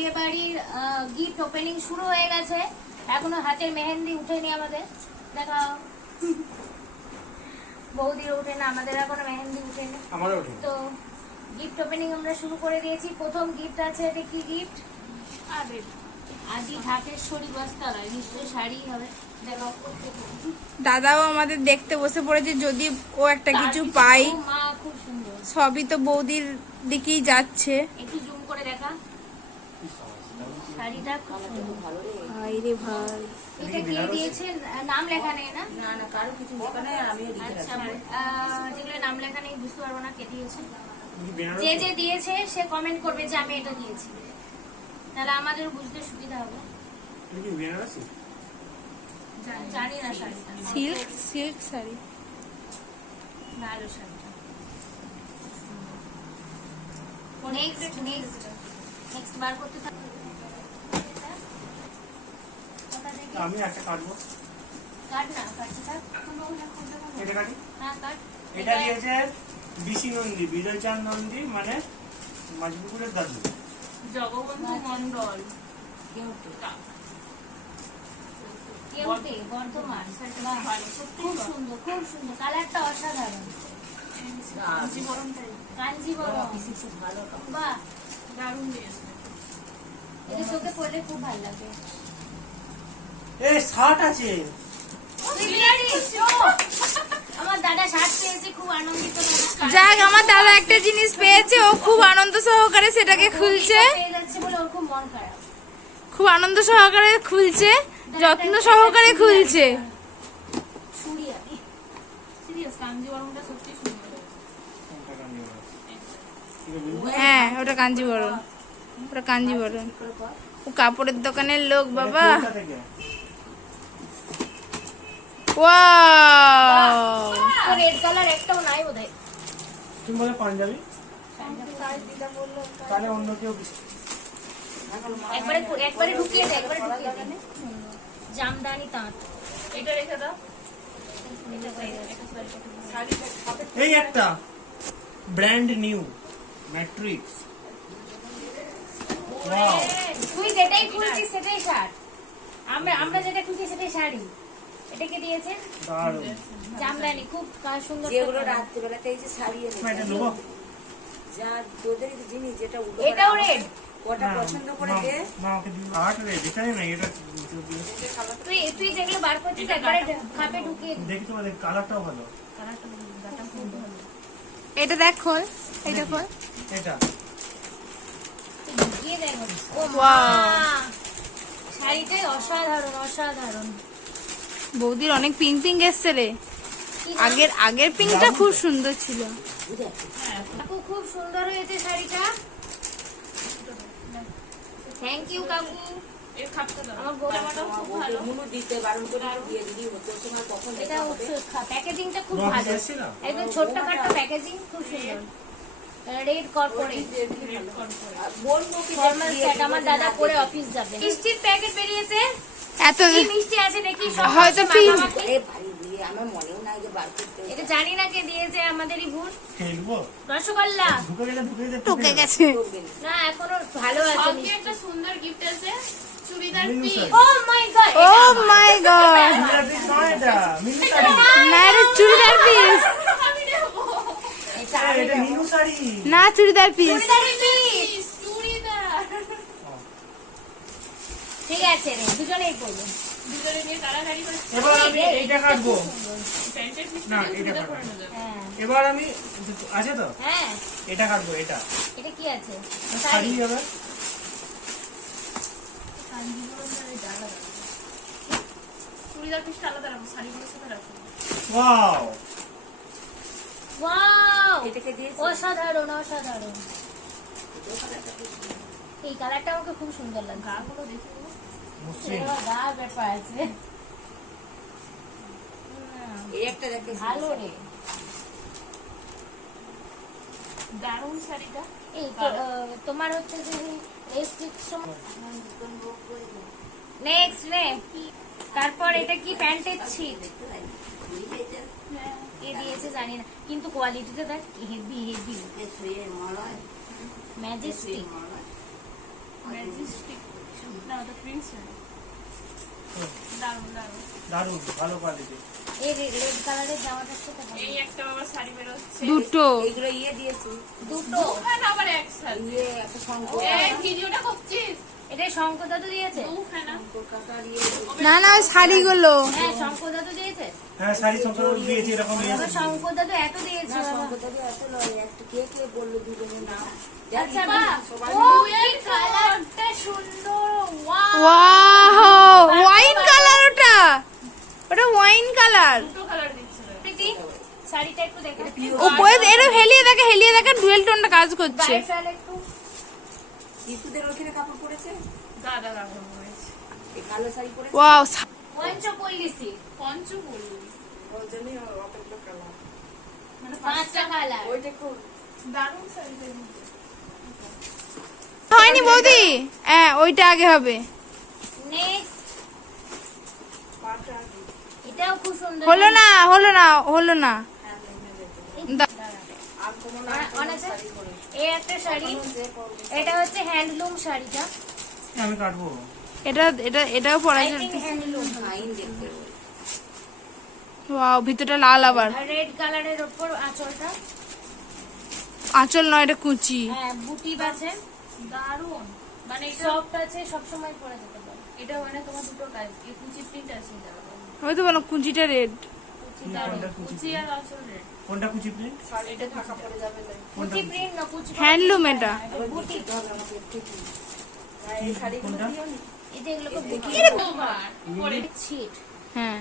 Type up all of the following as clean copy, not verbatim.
বিয়ে বাড়ির gift opening শুরু হয়ে গেছে, এখনো হাতের মেহেন্দি উঠেনি আমাদের। দেখাও, বৌদির ওঠে না, আমাদের এখনো মেহেন্দি উঠেনি। তো গিফট ওপেনিং আমরা শুরু করে দিয়েছি। প্রথম গিফট আছে, এটা কি গিফট? আদি ঢাকেশ্বরী বস্ত্রালয়, নিশ্চয়ই শাড়ি হবে। দেখাও, দাদাও আমাদের দেখতে বসে পড়েছে, যদি ও একটা কিছু পাই। মা খুব সুন্দর, সবই তো বৌদির দিকেই যাচ্ছে। একটু জুম করে দেখা, শাড়িটা খুব সুন্দর। ভাই রে ভাই, এটা কে দিয়েছে? নাম লেখা নেই না? না না, কারো কিছু লেখা নেই, আমি আচ্ছা, যেগুলো নাম লেখা নেই বুঝতে পারবো না কে দিয়েছে। যে যে দিয়েছে সে কমেন্ট করবে যে আমি এটা দিয়েছি, তাহলে আমাদের বুঝতে সুবিধা হবে। জানি না শাড়িটা, সিল্ক শাড়ি, ভালো শাড়িটা। নেক্সট বার করতে থাক। আমি একটা কাটবো। কাট না, কাটতে থাক। এটা কাটি। হ্যাঁ কাট। এটা দিয়েছে বিশি নন্দী, বিজয় চাঁদ নন্দী, মানে মাঝপুকুরের দাদু। জগবন্ধু মন্ডল, কেউটে বর্ধমান। খুব সুন্দর, খুব সুন্দর, কালারটা অসাধারণ। কাঞ্জিবরম, ভালো বাহ, দারুণ দিয়েছে। এটা চোখে পড়লে খুব ভালো লাগে। এই শার্ট আছে। আমার দাদা শার্ট পেয়েছে, খুব আনন্দিত। যাক, আমার দাদা একটা জিনিস পেয়েছে, ও খুব আনন্দ সহকারে সেটাকে খুলছে। পেয়ে যাচ্ছে বলে ওর খুব মন খারাপ। খুব আনন্দ সহকারে খুলছে, যত্ন সহকারে খুলছে। সিরিয়াস, কাঞ্জিবরমটা সত্যি সুন্দর। হ্যাঁ, ওটা কাঞ্জিবরম, ওটা কাঞ্জিবরম। ও কাপড়ের দোকানের লোক বাবা। কোথা থেকে? ওয়াও, রেড কালার একটাও নাই বোধহয়। তুমি বলে পাঞ্জাবি, তাহলে অন্য কেউ একবারে ঢুকিয়ে দে, একবারে ঢুকিয়ে দে। জামদানি তাঁত, এটা রেখে দাও। এই একটা ব্র্যান্ড নিউ ম্যাট্রিক্স। ওয়াও, তুই যেটাই খুলছিস সেটাই শার্ট, আমরা যেটা খুলছি সেটাই শাড়ি। এটাকে দিয়েছে দারুণ। জামদানি, খুব সুন্দর। যেগুলো রাত্রিবেলাতে এই যে শাড়ি এটা নেবো। যা তোদের জিনিস, যেটা এটাও রেড। ওটা পছন্দ করে দে। মা ওকে দিও। আট রে, দেখাই না এটা। তুই যেগুলো বার করছিস একবারে খাপে ঢুকিয়ে দে। দেখি তোমাদের কালারটাও ভালো। এটা দেখ, খোল, এটা খোল। এটা ঢুকিয়ে দে। ও মা, ওয়াও, শাড়িটাই অসাধারণ, অসাধারণ। বৌদির অনেক পিঙ্ক পিঙ্ক এসছে রে। আগের পিঙ্কটা খুব সুন্দর ছিল। কাকু খুব সুন্দর হয়েছে শাড়িটা। থ্যাংক ইউ কাকু। এর খাপটা দাও। আমার গোলামাটাও খুব ভালো। মুনু দিতে বারণ করে দিয়ে দিদি, হতো সময় কখন এটা প্যাকেজিংটা খুব তোমার ভালো, এসেছিল? একদম ছোট্টখাট্টো প্যাকেজিং, খুব সুন্দর। রেড কর্পোরেট ফর্মাল সেট, আমার দাদা পরে অফিস যাবে। মিষ্টির প্যাকেট বেরিয়েছে। এত কি মিষ্টি আছে দেখি, সব হয়তো আছে pink। মাখামাখি। এ ভারী দিয়ে আমার মনেও নাই যে বার করতে। এটা জানি না কে দিয়েছে, আমাদেরই ভুল। খেলবো। রসগোল্লা ঢুকে গেছে। না, এখনো ভালো আছে সবকে মিষ্টি। একটা সুন্দর গিফট আছে, চুড়িদার মিনু পিস। শাড়ি। ও মাই গড, ও মাই গড, চুড়িদার পিস নয় এটা, মিনু শাড়ি। না এটা চুড়িদার পিস, আমি নেবো। এটা মিনু শাড়ি। না চুড়িদার পিস। চুড়িদার। ঠিক আছে রে, দুজনেই পড়বো। দুজনে নিয়ে কাড়াকাড়ি করে এবার আমি এইটা কাটবো। প্যান্টের পিস না, দিয়ে এটা চুড়িদার কাটবো। করে নেবে। হ্যাঁ, এবার আমি আছে তো, হ্যাঁ, এটা কাটবো। এটা এটা কি আছে? শাড়ি হবে। চুড়িদার পিসটা আলাদা রাখো, শাড়িগুলোর সাথে রাখো। ওয়াও, ওয়াও, এটাকে দিয়েছি। অসাধারণ, অসাধারণ। এই কালারটা আমাকে খুব সুন্দর লাগে। গাগুলো দেখে নেবো। মসৃণ। গা ব্যাপার আছে। এই একটা দেখে ভালো রে। দারুণ শাড়িটা। এই তোমার হচ্ছে যে রেস্ট্রিকশন। নেক্সট রে, তারপর এটা কি প্যান্টের ছিট কে দিয়েছে জানি না, কিন্তু কোয়ালিটিটা দেখ, হেভি হেভি, ম্যাজেস্টিক। ম্যাজেস্টিক না ওটা প্রিন্স দারুন দারুন দারুণ ভালো কোয়ালিটি। এই রেড কালারের জামাটার সাথে ভালো। এই একটা বাবা শাড়ি বেরোচ্ছে দুটো এগুলো ইয়ে দিয়েছি দুটো দুখানা আবার একসাথে ইয়ে একটা শঙ্কর এই ভিডিওটা করছিস এটা শঙ্কর দাদু দিয়েছে। দুখানা কাকার ইয়ে না না ওই শাড়িগুলো হ্যাঁ শঙ্কর দাদু দিয়েছে। হ্যাঁ শাড়ি সংখ্যা দিয়েছি এরকম ইয়ে। আবার শঙ্কর দাদু এত দিয়েছে না বাবা। শঙ্কর দাদু এত লয় একটা কে কে বললো দুজনের নাম আচ্ছা বাহ, ও এই কালারটা সুন্দর, ওয়াও। ওয়াও ওয়াইন কালার ওটা, ওটা ওয়াইন কালার। দুটো কালার দিচ্ছে প্রীতি, শাড়িটা একটু দেখে উপরে এরো হেলিয়ে দেখে ডুয়েল টোনটা কাজ করছে। গায়ে ফেল একটু। ইতুদের ওখানে কাপড় পরেছে দাদা রাখা হয়েছে এই কালো শাড়ি পরেছে ওয়াও পঞ্চপল্লিশি, পঞ্চপল্লী ওর জন্যই অপেক্ষা কালার মানে 5টা কালার। ওইটা খুব দারুণ শাড়িটা দিচ্ছে হয়নি বৌদি, হ্যাঁ ওইটা আগে হবে। নেক্সট পাটা এটাও খুব সুন্দর। হলো না দা- আর কোনো না অনেক এই একটা শাড়ি, এটা হচ্ছে হ্যান্ডলুম শাড়িটা। আমি কাটবো। এটাও পরা আই যায়। Think handloom. আইন দেখতে হবে ওয়াও ভিতরটা লাল আবার। আর রেড কালারের উপর আঁচলটা, আঁচল নয় এটা কুচি। হ্যাঁ বুটি আছে, দারুণ মানে এটা সফট আছে, সব সময় পরে যেতে পারে। এটা মানে তোমার দুটো কাজ এই কুচি প্রিন্ট আছে এটা ওই তো বলো কুচিটা রেড। কোনটা কুচি কুচি আর আঁচল রেড কোনটা কুচি প্রিন্ট? শাড়িটা ঢাকা পড়ে যাবে না কুচি প্রিন্ট না কুচি হ্যান্ডলুম এটা। বুটি। আমাকে ঠিক এই শাড়িগুলো দিও নি এই যে এগুলোকে বুটি তোমার পরে ছিট, হ্যাঁ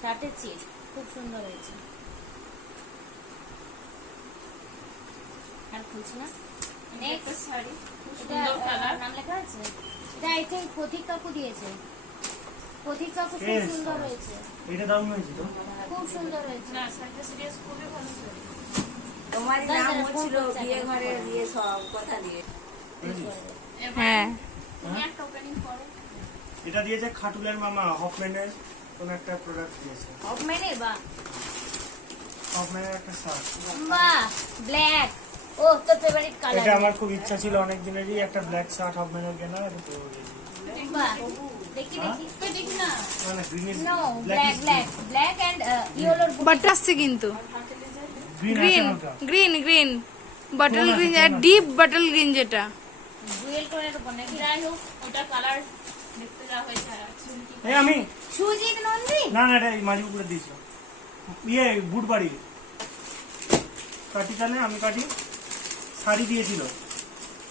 শার্টের ছিট খুব সুন্দর হয়েছে। আর খুলছি না। একটা নেক্সট শাড়ি খুব এটা সুন্দর কালার নাম লেখা আছে, এটা আই থিংক পথিক কাকু দিয়েছে। পথিক কাকু খুব Yes. সুন্দর হয়েছে, এটা দারুণ হয়েছে তো। খুব সুন্দর হয়েছে। না শাড়িটা সিরিয়াস খুবই ভালো শাড়ি তোমারই দাঁড়া, নাম দাঁড়া, হচ্ছিল ফোন করছে বিয়ে এখন। ঘরে দিয়ে সব কথা দিয়ে এবার হ্যাঁ তুমি একটা ওপেনিং করো এটা দিয়েছে খাটুলের মামা হফম্যানের কোন একটা প্রোডাক্ট দিয়েছে। অফম্যানের বা হফম্যানের একটা শার্ট। বাহ ব্ল্যাক, ও তোর ফেভারিট কালার। এটা আমার খুব ইচ্ছা ছিল অনেক দিনেরই একটা ব্ল্যাক শার্ট হফম্যানের কেনা, এটা পেয়ে গেছি। বাহ দেখি দেখি। দেখি না না না green no black black black and ইয়েলোর বাট আসছে কিন্তু গ্রিন গ্রিন আছে ওটা। গ্রিন বাটল গ্রিন আর ডিপ বাটল গ্রিন যেটা। ডুয়েল টোনের উপর নাকি? যাই হোক ওটা কালার দেখতে যা হয়েছে আর চুমকি এই আমি সুজিত নন্দী, না না এটা মাঝিপুকুরে দিয়েছিল ইয়ে বুটবাড়ি কাটি জানে আমি কাটি শাড়ি দিয়েছিল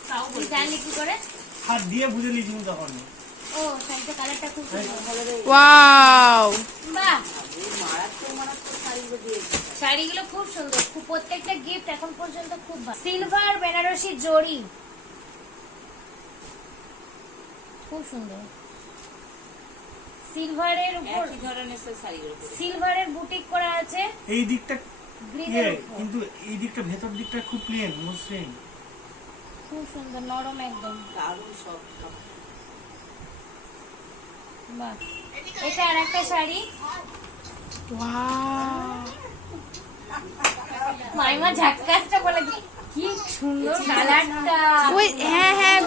তাও তুই জানলি কি করে? হাত দিয়ে বুঝে নিয়েছিলাম তখন। ও শাড়িটা কালারটা খুব সুন্দর। ওয়াও বাহ মারাত্মক শাড়িগুলো দিয়েছে শাড়িগুলো খুব সুন্দর, খুব প্রত্যেকটা গিফট এখন পর্যন্ত খুব ভালো। সিলভার বেনারসি জরি খুব সুন্দর, সিলভারের উপর একই ধরনের সব শাড়িগুলো পরেছে। সিলভারের বুটিক করা আছে এই দিকটা গ্রিনের ইয়ে উপর। কিন্তু এই দিকটা ভেতর দিকটা খুব প্লেন মসৃণ। খুব সুন্দর নরম একদম। দারুণ সব বাহ এটা আর একটা শাড়ি, ওয়াও মাইমা ঝাক্কাসটা বলে দি- কি সুন্দর কালারটা। ওই হ্যাঁ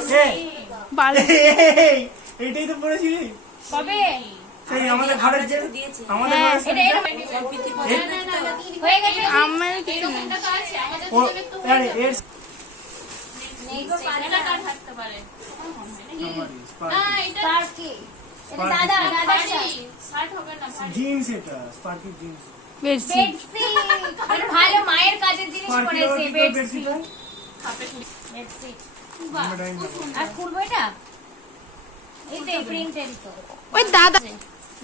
বাল এইটাই তো পড়েছিলি কবে সেই আমাদের ঘরের যে দিয়েছে আমাদের হ্যাঁ, ঘরের এটা এরকম হয়ে গেছে। আমার কিছু নেই। এরকমটা তো আছে আমাদের ও দুজনের তো আরে এর নেই গো এটা কার থাকতে পারে না এটা স্পার্কি, এটা দাদা দাদা শাড়ি শার্ট হবে না শাড়ি জিন্স এটা স্পার্কি জিন্স বেডশিট বেডশিট, আরে ভালো মায়ের কাজের জিনিস স্পার্কি পড়েছে বেডশিট। হাতে কুড়ি বেডশিট বাহ আমরা টাইম লাগবে। আর খুলবো এটা, এই তো প্রিন্টেড তো ওই দাদা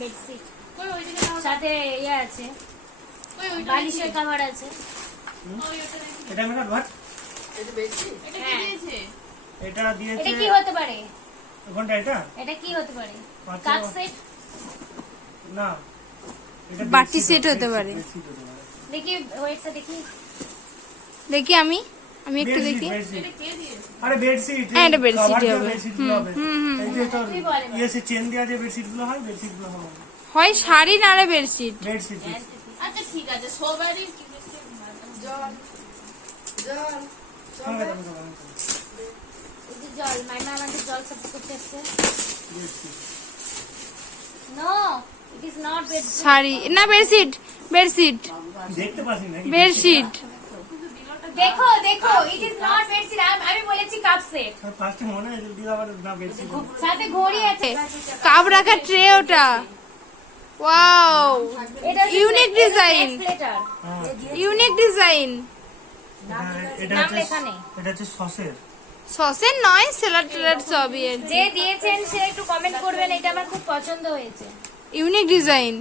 বেডশিট, কই ওইদিকে নাও সাথে ইয়ে আছে, কই ওইটা বালিশের কভার আছে। ওই ওটা দেখি এটা আমি কাটবো এটা বেশি এটা কি দিয়েছে এটা এটা দিয়েছে কি হতে পারে? ঘন্টা এটা এটা কি হতে পারে? পাঁচ কাপ টাকা। সেট, না এটা বাটি bedsheet set হতে পারে। bedsheet হতে পারে। দেখি ওয়েটটা দেখি। দেখি আমি একটু Bedsheet, দেখি। bedsheet। এটা কে দিয়েছে আরে বেডশিট হ্যাঁ, এটা bedsheet হবে। বেডশিট গুলো হবে এই যে তোর তুই বল এবার। ইয়েসে চেন দেওয়া যে বেডশিট গুলো হয় বেডশিট গুলো হবে হয় শাড়ি নালে বেডশিট। বেডশিট আচ্ছা ঠিক আছে সবারই কি জল জল এই যে জল মাইমা আমাদের জল সাপ্লাই করতে এসছে। No it is not bed. Sari না বেডশিট, বেডশিট, দেখতে পাচ্ছি নাকি বেডশিট। দেখো দেখো ইট ইজ নট বেডশিট। আমি বলেছি কাপ সেট, ফার্স্টে মনে হয় দিদা আবার না বেডশিট সাথে ঘড়ি আছে। কাপ রাখার ট্রে ওটা। ওয়াও, এটা unique design, platter, unique design. এটা নাম হচ্ছে লেখা নেই। এটা হচ্ছে সসের সসের নয়, স্যালাড ট্যালাড সবই। যে দিয়েছেন সে একটু কমেন্ট করবেন, এটা আমার খুব পছন্দ হয়েছে। Unique design.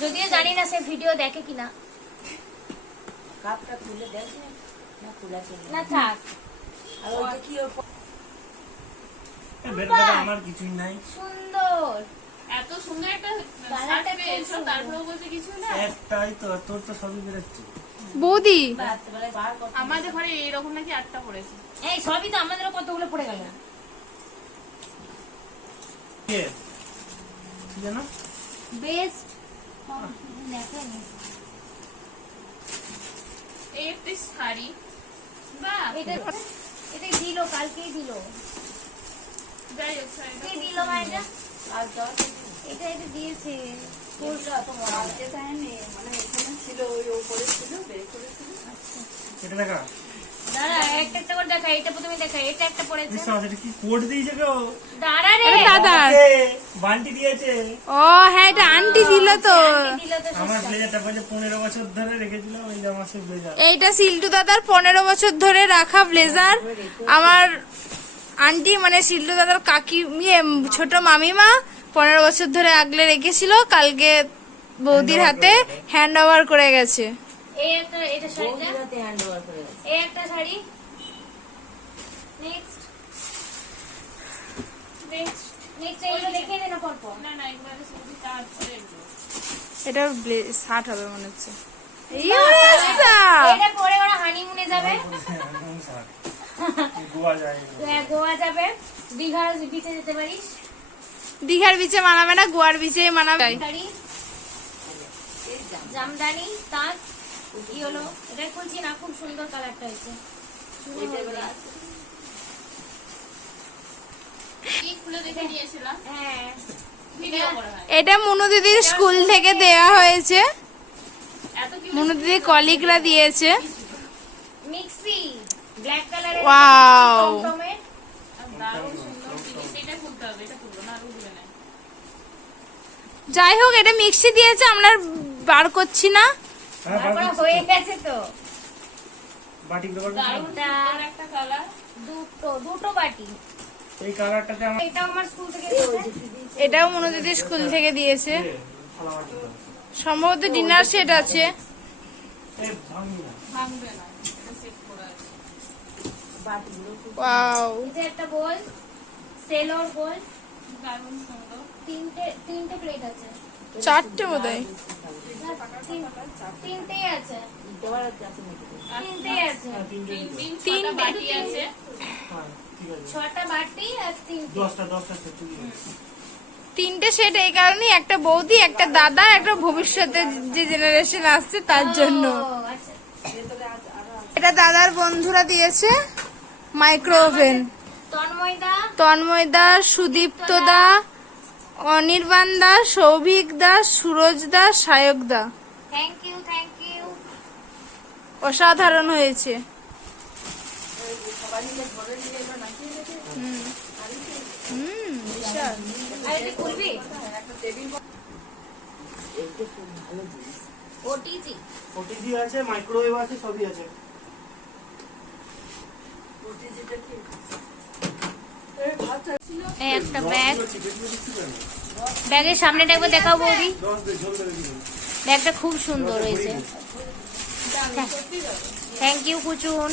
যদিও জানি না সে ভিডিও দেখে কিনা। কাপটা খুলে দেখ না খোলা ছিল না থাক, আর ওই যে কি ওর বের করে আমার কিছুই নাই। সুন্দর। এত সুন্দর একটা কালারটা শার্ট পেয়েছো, তারপরেও বলতে কিছু না। একটাই তো, তোর তো সবই বেরোচ্ছে। বৌদি রাত্রেবেলায় বার করতে আমাদের ঘরে এইরকম নাকি 8টা পড়েছে। এই সবই তো আমাদেরও কতগুলো পড়ে গেল। কে কি জানো বেস্ট দেখেনি এই একটি শাড়ি, বাহ, এটা, এটা দিল কালকেই দিল। যাই হোক শাড়িটা কে দিল মা এটা? আর দাও এটা এটা দিয়েছে। ফুলটা তো মালতে চায়নি, মানে এখানে ছিল ওই উপরে ছিল বের করেছিল। এটা দেখা দাঁড়া একটা একটা করে দেখা, এটা প্রথমে দেখা, এটা একটা পড়েছে। বিশ্বাস এটা কি কোড দিয়েছে কেউ? দাঁড়া রে, এটা দাদার। এ, বান্টি দিয়েছে। ও হ্যাঁ, এটা আন্টি দিল তো। আন্টি দিল তো আমার সস্তা। ব্লেজারটা বলে 15 বছর ধরে রেখেছিলাম, ওই যে আমার সেই ব্লেজার। এইটা সিল্টু দাদার 15 বছর ধরে রাখা ব্লেজার। আমার আন্টি মানে সিল্টু দাদার কাকি ছোট মামিমা 15 বছর ধরে আগলে রেখেছিল, কালকে বৌদির হাতে হ্যান্ড ওভার করে গেছে। এই একটা, এটা শাড়িটা, বৌদিরাতে হ্যান্ড ওভার করে গেছে। এই একটা শাড়ি। নেক্সট নেক্সট এইগুলো দেখিয়ে দে না পরপর। না না একবারে সবজি তারপরে এগুলো। এটা শার্ট হবে মনে হচ্ছে। ইয়েসা! এটা পরে ওরা হানিমুনে যাবে, একদম স্যার গোয়া যায় না। গোয়া যাবে, দীঘার বিচে যেতে পারিস। দীঘার বিচে মানাবে না, গোয়ার বিচে মানাবে। শাড়ি, জামদানি, তাঁত, কি হলো এটা খুলছি না, খুব সুন্দর কালারটা হয়েছে। কি খুলে দেখে নিয়েছিলাম, হ্যাঁ ভিডিও করা হয়। এটা মনু দিদির স্কুল থেকে দেয়া হয়েছে, এত কি মনু দিদির কলিগরা দিয়েছে। মিক্সি ব্ল্যাক কালারের, Wow! টমেটো। দারুণ সুন্দর জিনিস, এটা খুলতে হবে, এটা খুলবো না, আর উঠবে না। যাই হোক, এটা মিক্সি দিয়েছে, আমরা আর বার করছি না। হ্যাঁ, তারপরে হয়ে গেছে তো। বাটি ব্যবহার দারুণ সুন্দর একটা কালার। দুটো বাটি। এই কালারটাতে আমার এটা আমার স্কুল থেকে দিয়েছে। এটাও মনু দিদির স্কুল থেকে দিয়েছে। থালা বাটি দাও। সম্ভবত ডিনার সেট আছে। এই ভাঙি না। ভাঙবে না, এটা সেট করা আছে। বাটিগুলো খুব ওয়াও, এটা একটা বোল, সেলোর বোল। দারুণ সুন্দর। তিনটে প্লেট আছে। 4টে বোধহয়। তিনটেই আছে, দেওয়ার আছে নাকি? তিনটেই আছে। হ্যাঁ, তিনটে তিন দিও। ছটা বাটি আছে। হ্যাঁ, ঠিক আছে। 6টা বাটি আর 3টে। 10টা সেট তুলি। 3টে সেট এই কারণে, একটা বৌদি, একটা দাদা, একটা ভবিষ্যতে যে জেনারেশন আসছে তার জন্য। আচ্ছা। এটা দাদার বন্ধুরা দিয়েছে, micro oven. Tanmoy Das, Sudipta da, Anirban Das, Souvik Das, Suraj Das, Sayak da. Thank you, thank you. অসাধারণ হয়েছে। সবাই মিলে ধরে নিয়ে এলো নাকি বিশাল। আর এটা খুলবি? একটা টেবিল এইটা খুব ভালো জিনিস। ওটিজি। ওটিজি আছে, মাইক্রোওয়েভ আছে, সবই আছে। রুটি যেটা কি এই ভাত এই একটা ব্যাগ, ব্যাগের সামনেটা একবার দেখাও বৌদি। ব্যাগটা খুব সুন্দর হয়েছে। Thank you কুচুন।